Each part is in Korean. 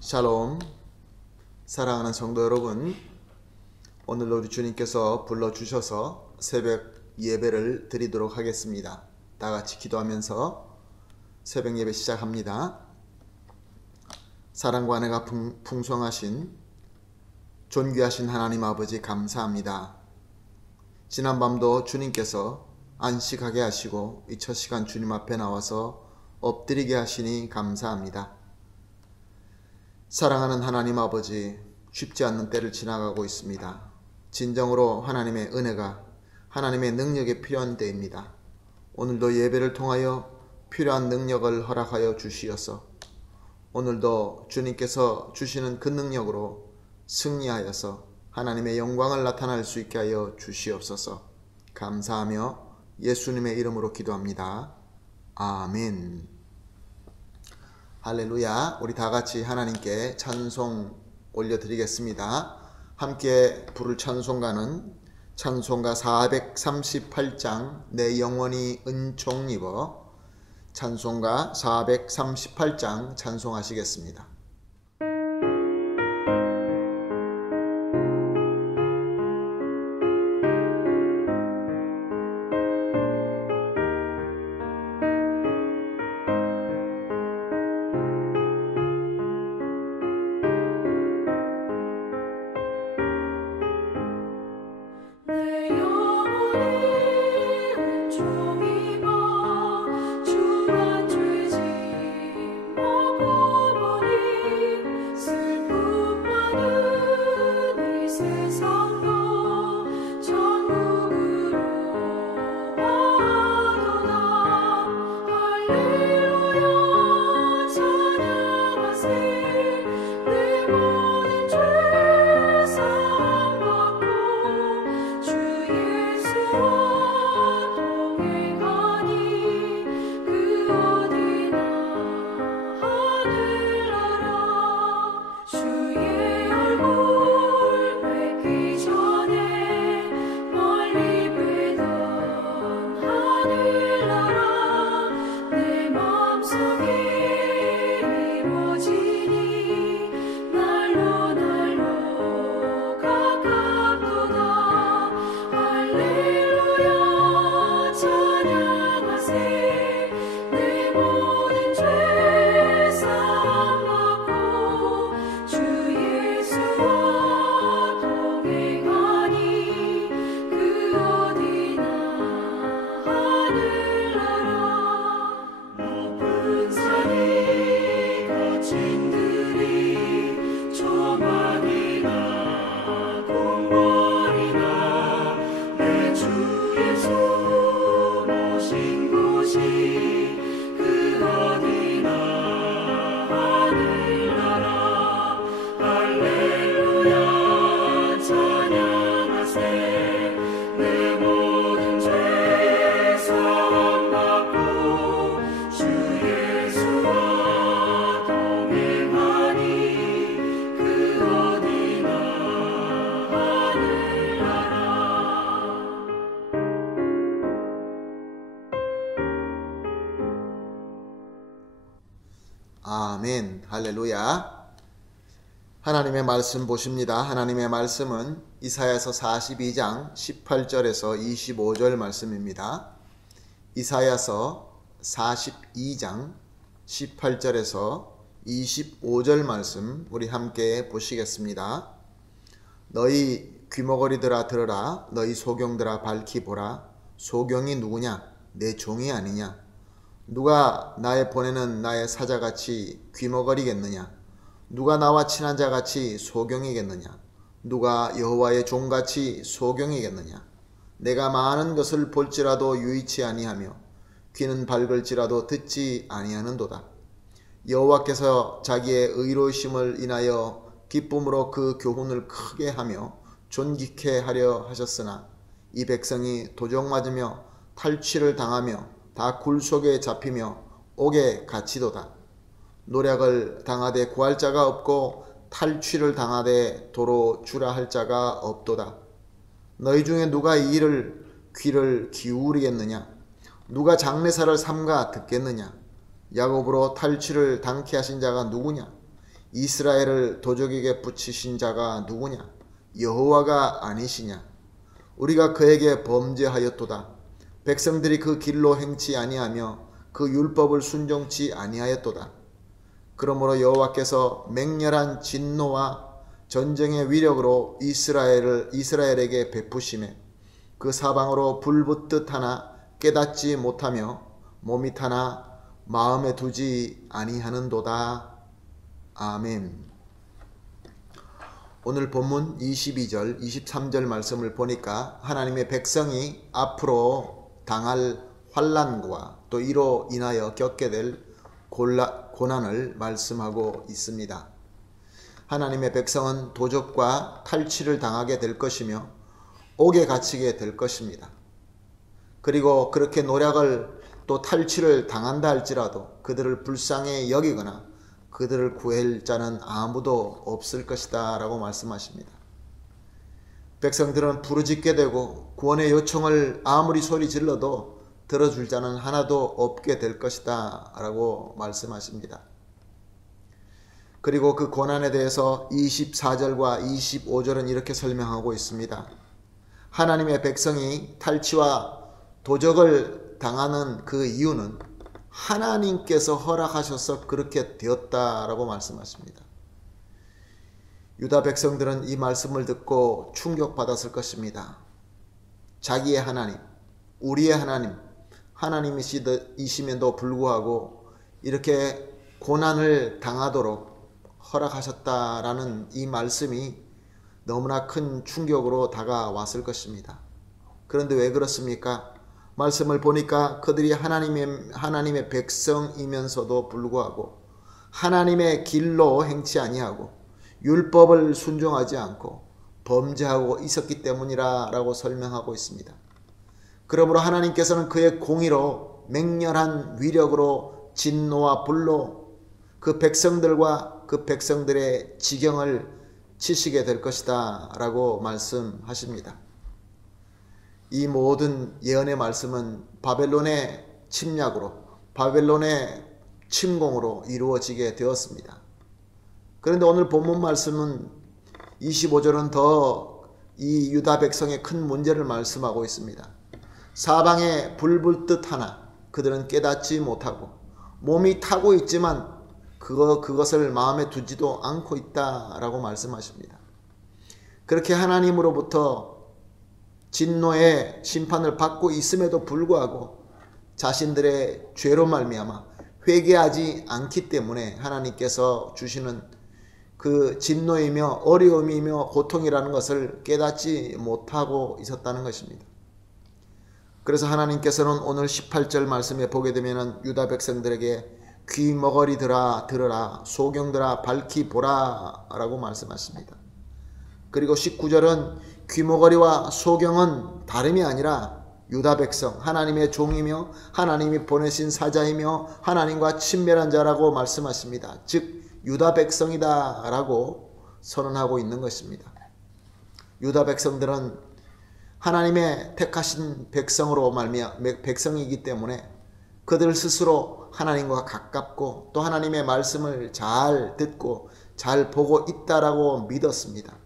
샬롬. 사랑하는 성도 여러분, 오늘도 우리 주님께서 불러주셔서 새벽 예배를 드리도록 하겠습니다. 다 같이 기도하면서 새벽 예배 시작합니다. 사랑과 은혜가 풍성하신 존귀하신 하나님 아버지, 감사합니다. 지난밤도 주님께서 안식하게 하시고 이 첫 시간 주님 앞에 나와서 엎드리게 하시니 감사합니다. 사랑하는 하나님 아버지, 쉽지 않는 때를 지나가고 있습니다. 진정으로 하나님의 은혜가, 하나님의 능력이 필요한 때입니다. 오늘도 예배를 통하여 필요한 능력을 허락하여 주시어서 오늘도 주님께서 주시는 그 능력으로 승리하여서 하나님의 영광을 나타낼 수 있게 하여 주시옵소서. 감사하며 예수님의 이름으로 기도합니다. 아멘. 할렐루야. 우리 다 같이 하나님께 찬송 올려드리겠습니다. 함께 부를 찬송가는 찬송가 438장 내 영혼이 은총 입어, 찬송가 438장 찬송하시겠습니다. 아멘. 할렐루야. 하나님의 말씀 보십니다. 하나님의 말씀은 이사야서 42장 18절에서 25절 말씀입니다. 이사야서 42장 18절에서 25절 말씀 우리 함께 보시겠습니다. 너희 귀머거리들아 들으라. 너희 소경들아 밝히 보라. 소경이 누구냐? 내 종이 아니냐? 누가 나의 보내는 나의 사자같이 귀머거리겠느냐? 누가 나와 친한 자같이 소경이겠느냐? 누가 여호와의 종같이 소경이겠느냐? 내가 많은 것을 볼지라도 유의치 아니하며 귀는 밝을지라도 듣지 아니하는도다. 여호와께서 자기의 의로우심을 인하여 기쁨으로 그 교훈을 크게 하며 존귀케 하려 하셨으나 이 백성이 도적 맞으며 탈취를 당하며 다 굴 속에 잡히며 옥에 갇히도다. 노략을 당하되 구할 자가 없고 탈취를 당하되 도로 주라 할 자가 없도다. 너희 중에 누가 이 일을 귀를 기울이겠느냐? 누가 장래사를 삼가 듣겠느냐? 야곱으로 탈취를 당케 하신 자가 누구냐? 이스라엘을 도적에게 붙이신 자가 누구냐? 여호와가 아니시냐? 우리가 그에게 범죄하였도다. 백성들이 그 길로 행치 아니하며 그 율법을 순종치 아니하였도다. 그러므로 여호와께서 맹렬한 진노와 전쟁의 위력으로 이스라엘에게 베푸시매 그 사방으로 불붙듯 하나 깨닫지 못하며 몸이 타나 마음에 두지 아니하는도다. 아멘. 오늘 본문 22절, 23절 말씀을 보니까 하나님의 백성이 앞으로 당할 환난과 또 이로 인하여 겪게 될 고난을 말씀하고 있습니다. 하나님의 백성은 도적과 탈취를 당하게 될 것이며 옥에 갇히게 될 것입니다. 그리고 그렇게 노략을 또 탈취를 당한다 할지라도 그들을 불쌍히 여기거나 그들을 구할 자는 아무도 없을 것이다 라고 말씀하십니다. 백성들은 부르짖게 되고 구원의 요청을 아무리 소리 질러도 들어줄 자는 하나도 없게 될 것이다 라고 말씀하십니다. 그리고 그 고난에 대해서 24절과 25절은 이렇게 설명하고 있습니다. 하나님의 백성이 탈취와 도적을 당하는 그 이유는 하나님께서 허락하셔서 그렇게 되었다라고 말씀하십니다. 유다 백성들은 이 말씀을 듣고 충격받았을 것입니다. 자기의 하나님, 우리의 하나님이심에도 불구하고 이렇게 고난을 당하도록 허락하셨다라는 이 말씀이 너무나 큰 충격으로 다가왔을 것입니다. 그런데 왜 그렇습니까? 말씀을 보니까 그들이 하나님의 백성이면서도 불구하고 하나님의 길로 행치 아니하고 율법을 순종하지 않고 범죄하고 있었기 때문이라고 설명하고 있습니다. 그러므로 하나님께서는 그의 공의로 맹렬한 위력으로 진노와 불로 그 백성들과 그 백성들의 지경을 치시게 될 것이다 라고 말씀하십니다. 이 모든 예언의 말씀은 바벨론의 침략으로 바벨론의 침공으로 이루어지게 되었습니다. 그런데 오늘 본문 말씀은 25절은 더 이 유다 백성의 큰 문제를 말씀하고 있습니다. 사방에 불불듯 하나 그들은 깨닫지 못하고 몸이 타고 있지만 그것을 마음에 두지도 않고 있다라고 말씀하십니다. 그렇게 하나님으로부터 진노의 심판을 받고 있음에도 불구하고 자신들의 죄로 말미암아 회개하지 않기 때문에 하나님께서 주시는 그 진노이며 어려움이며 고통이라는 것을 깨닫지 못하고 있었다는 것입니다. 그래서 하나님께서는 오늘 18절 말씀에 보게 되면 유다 백성들에게 귀머거리들아 들으라, 소경들아 밝히 보라 라고 말씀하십니다. 그리고 19절은 귀머거리와 소경은 다름이 아니라 유다 백성, 하나님의 종이며 하나님이 보내신 사자이며 하나님과 친밀한 자라고 말씀하십니다. 즉 유다 백성이다 라고 선언하고 있는 것입니다. 유다 백성들은 하나님의 택하신 백성이기 때문에 그들 스스로 하나님과 가깝고 또 하나님의 말씀을 잘 듣고 잘 보고 있다라고 믿었습니다.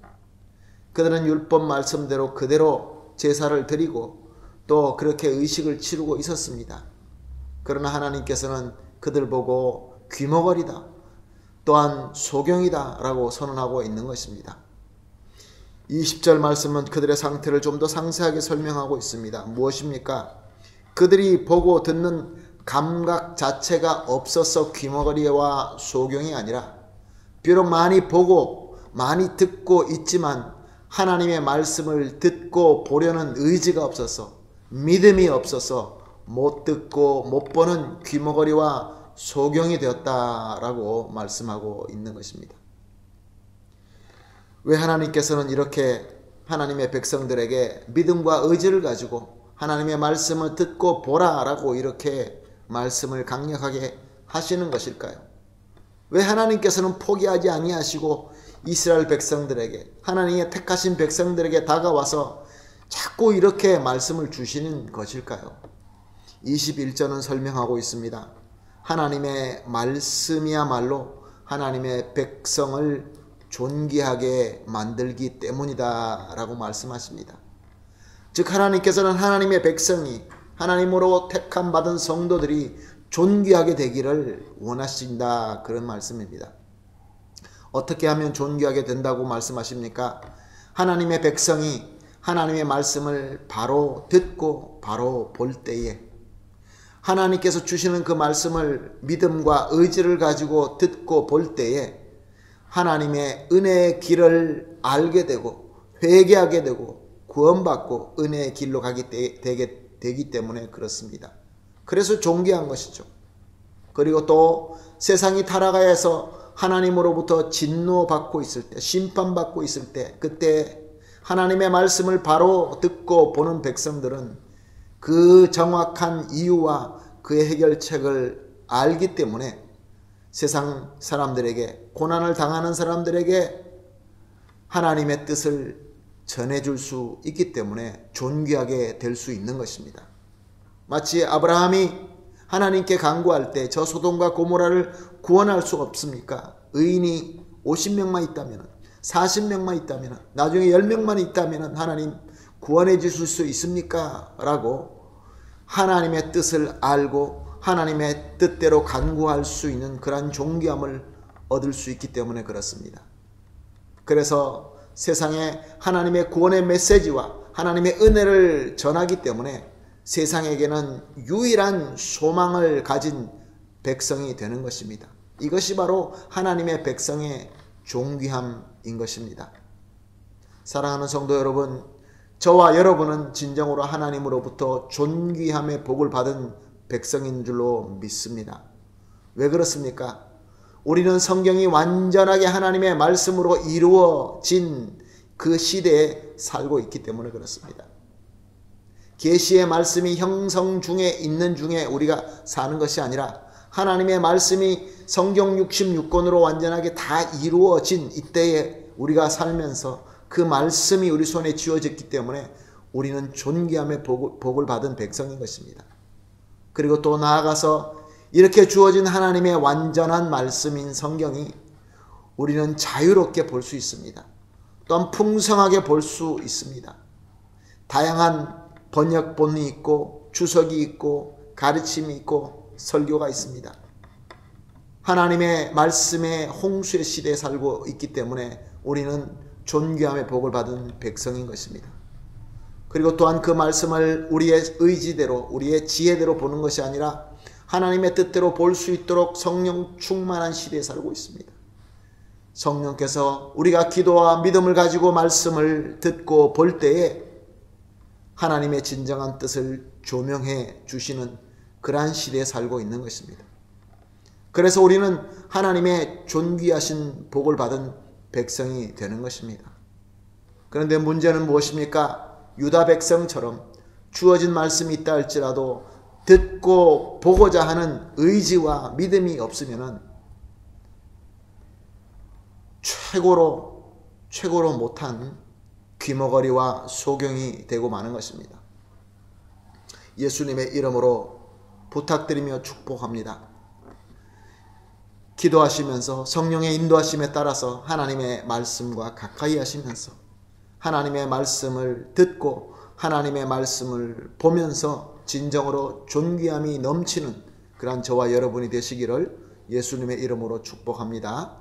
그들은 율법 말씀대로 그대로 제사를 드리고 또 그렇게 의식을 치르고 있었습니다. 그러나 하나님께서는 그들 보고 귀머거리다, 또한 소경이다 라고 선언하고 있는 것입니다. 20절 말씀은 그들의 상태를 좀 더 상세하게 설명하고 있습니다. 무엇입니까? 그들이 보고 듣는 감각 자체가 없어서 귀머거리와 소경이 아니라 비록 많이 보고 많이 듣고 있지만 하나님의 말씀을 듣고 보려는 의지가 없어서 믿음이 없어서 못 듣고 못 보는 귀머거리와 소경이 되었다라고 말씀하고 있는 것입니다. 왜 하나님께서는 이렇게 하나님의 백성들에게 믿음과 의지를 가지고 하나님의 말씀을 듣고 보라라고 이렇게 말씀을 강력하게 하시는 것일까요? 왜 하나님께서는 포기하지 아니하시고 이스라엘 백성들에게, 하나님의 택하신 백성들에게 다가와서 자꾸 이렇게 말씀을 주시는 것일까요? 21절은 설명하고 있습니다. 하나님의 말씀이야말로 하나님의 백성을 존귀하게 만들기 때문이다 라고 말씀하십니다. 즉 하나님께서는 하나님의 백성이 하나님으로 택함 받은 성도들이 존귀하게 되기를 원하신다, 그런 말씀입니다. 어떻게 하면 존귀하게 된다고 말씀하십니까? 하나님의 백성이 하나님의 말씀을 바로 듣고 바로 볼 때에, 하나님께서 주시는 그 말씀을 믿음과 의지를 가지고 듣고 볼 때에 하나님의 은혜의 길을 알게 되고 회개하게 되고 구원받고 은혜의 길로 가게 되기 때문에 그렇습니다. 그래서 존귀한 것이죠. 그리고 또 세상이 타락하여서 하나님으로부터 진노받고 있을 때, 심판받고 있을 때, 그때 하나님의 말씀을 바로 듣고 보는 백성들은 그 정확한 이유와 그의 해결책을 알기 때문에 세상 사람들에게, 고난을 당하는 사람들에게 하나님의 뜻을 전해줄 수 있기 때문에 존귀하게 될 수 있는 것입니다. 마치 아브라함이 하나님께 간구할 때 저 소돔과 고모라를 구원할 수 없습니까? 의인이 50명만 있다면, 40명만 있다면, 나중에 10명만 있다면 하나님 구원해 주실 수 있습니까? 라고 하나님의 뜻을 알고 하나님의 뜻대로 간구할 수 있는 그러한 존귀함을 얻을 수 있기 때문에 그렇습니다. 그래서 세상에 하나님의 구원의 메시지와 하나님의 은혜를 전하기 때문에 세상에게는 유일한 소망을 가진 백성이 되는 것입니다. 이것이 바로 하나님의 백성의 존귀함인 것입니다. 사랑하는 성도 여러분, 저와 여러분은 진정으로 하나님으로부터 존귀함의 복을 받은 백성인 줄로 믿습니다. 왜 그렇습니까? 우리는 성경이 완전하게 하나님의 말씀으로 이루어진 그 시대에 살고 있기 때문에 그렇습니다. 계시의 말씀이 형성 중에 있는 중에 우리가 사는 것이 아니라 하나님의 말씀이 성경 66권으로 완전하게 다 이루어진 이때에 우리가 살면서 그 말씀이 우리 손에 쥐어졌기 때문에 우리는 존귀함의 복을 받은 백성인 것입니다. 그리고 또 나아가서 이렇게 주어진 하나님의 완전한 말씀인 성경이 우리는 자유롭게 볼 수 있습니다. 또한 풍성하게 볼 수 있습니다. 다양한 번역본이 있고 주석이 있고 가르침이 있고 설교가 있습니다. 하나님의 말씀의 홍수의 시대에 살고 있기 때문에 우리는 존귀함의 복을 받은 백성인 것입니다. 그리고 또한 그 말씀을 우리의 의지대로, 우리의 지혜대로 보는 것이 아니라 하나님의 뜻대로 볼 수 있도록 성령 충만한 시대에 살고 있습니다. 성령께서 우리가 기도와 믿음을 가지고 말씀을 듣고 볼 때에 하나님의 진정한 뜻을 조명해 주시는 그러한 시대에 살고 있는 것입니다. 그래서 우리는 하나님의 존귀하신 복을 받은 백성이 되는 것입니다. 그런데 문제는 무엇입니까? 유다 백성처럼 주어진 말씀이 있다 할지라도 듣고 보고자 하는 의지와 믿음이 없으면 최고로 못한 귀머거리와 소경이 되고 마는 것입니다. 예수님의 이름으로 부탁드리며 축복합니다. 기도하시면서 성령의 인도하심에 따라서 하나님의 말씀과 가까이 하시면서 하나님의 말씀을 듣고 하나님의 말씀을 보면서 진정으로 존귀함이 넘치는 그러한 저와 여러분이 되시기를 예수님의 이름으로 축복합니다.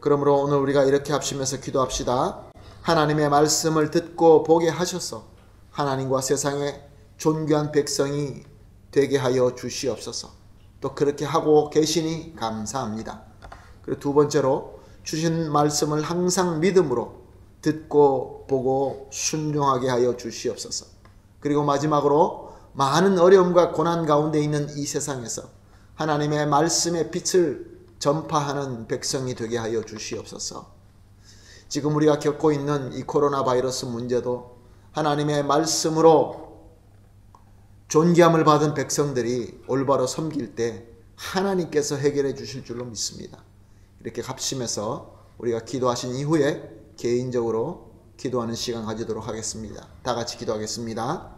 그러므로 오늘 우리가 이렇게 합심해서 기도합시다. 하나님의 말씀을 듣고 보게 하셔서 하나님과 세상의 존귀한 백성이 되게 하여 주시옵소서. 또 그렇게 하고 계시니 감사합니다. 그리고 두 번째로 주신 말씀을 항상 믿음으로 듣고 보고 순종하게 하여 주시옵소서. 그리고 마지막으로 많은 어려움과 고난 가운데 있는 이 세상에서 하나님의 말씀의 빛을 전파하는 백성이 되게 하여 주시옵소서. 지금 우리가 겪고 있는 이 코로나 바이러스 문제도 하나님의 말씀으로 존귀함을 받은 백성들이 올바로 섬길 때 하나님께서 해결해 주실 줄로 믿습니다. 이렇게 합심해서 우리가 기도하신 이후에 개인적으로 기도하는 시간 가지도록 하겠습니다. 다 같이 기도하겠습니다.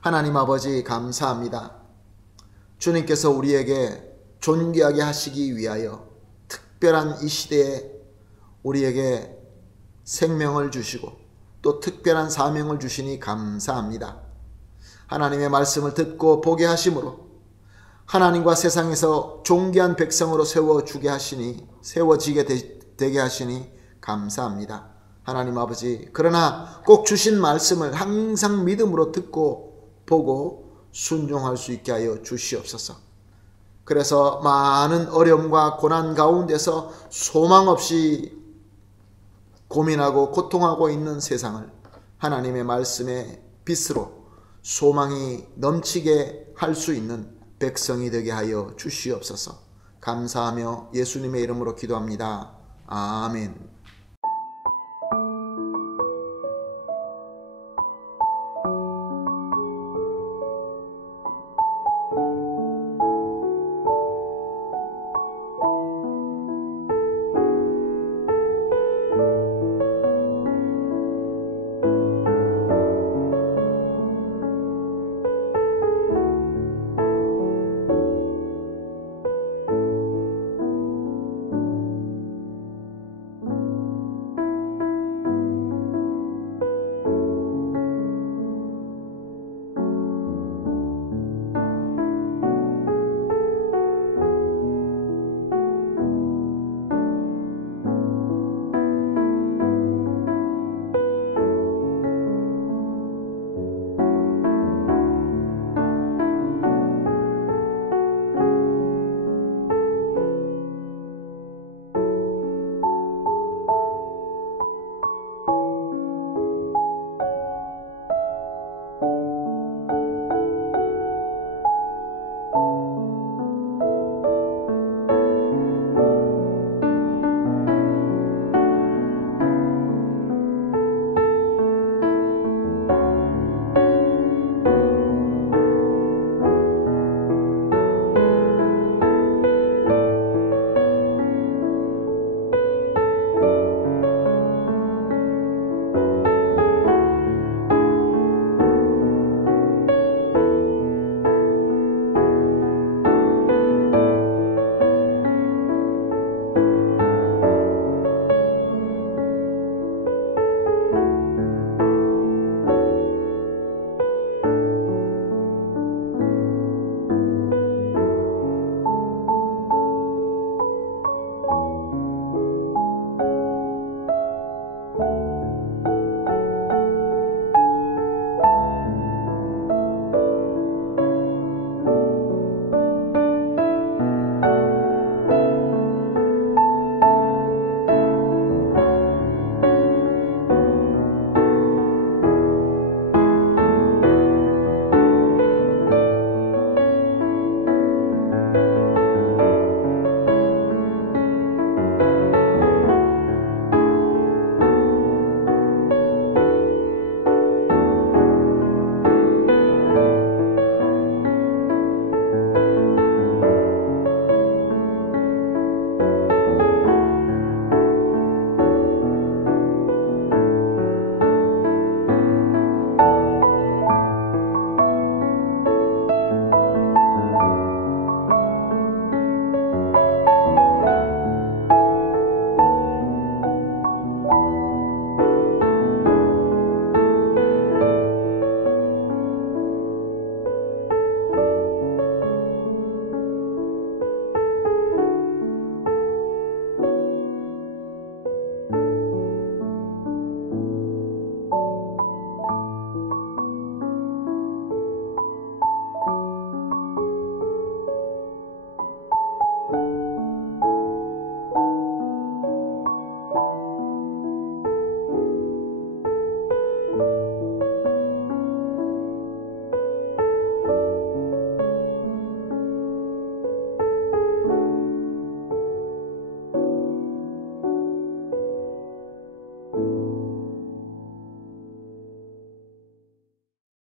하나님 아버지 감사합니다. 주님께서 우리에게 존귀하게 하시기 위하여 특별한 이 시대에 우리에게 생명을 주시고 또 특별한 사명을 주시니 감사합니다. 하나님의 말씀을 듣고 보게 하심으로 하나님과 세상에서 존귀한 백성으로 세워지게 되게 하시니 감사합니다. 하나님 아버지, 그러나 꼭 주신 말씀을 항상 믿음으로 듣고 보고 순종할 수 있게 하여 주시옵소서. 그래서 많은 어려움과 고난 가운데서 소망 없이 고민하고 고통하고 있는 세상을 하나님의 말씀의 빛으로 소망이 넘치게 할 수 있는 백성이 되게 하여 주시옵소서. 감사하며 예수님의 이름으로 기도합니다. 아멘.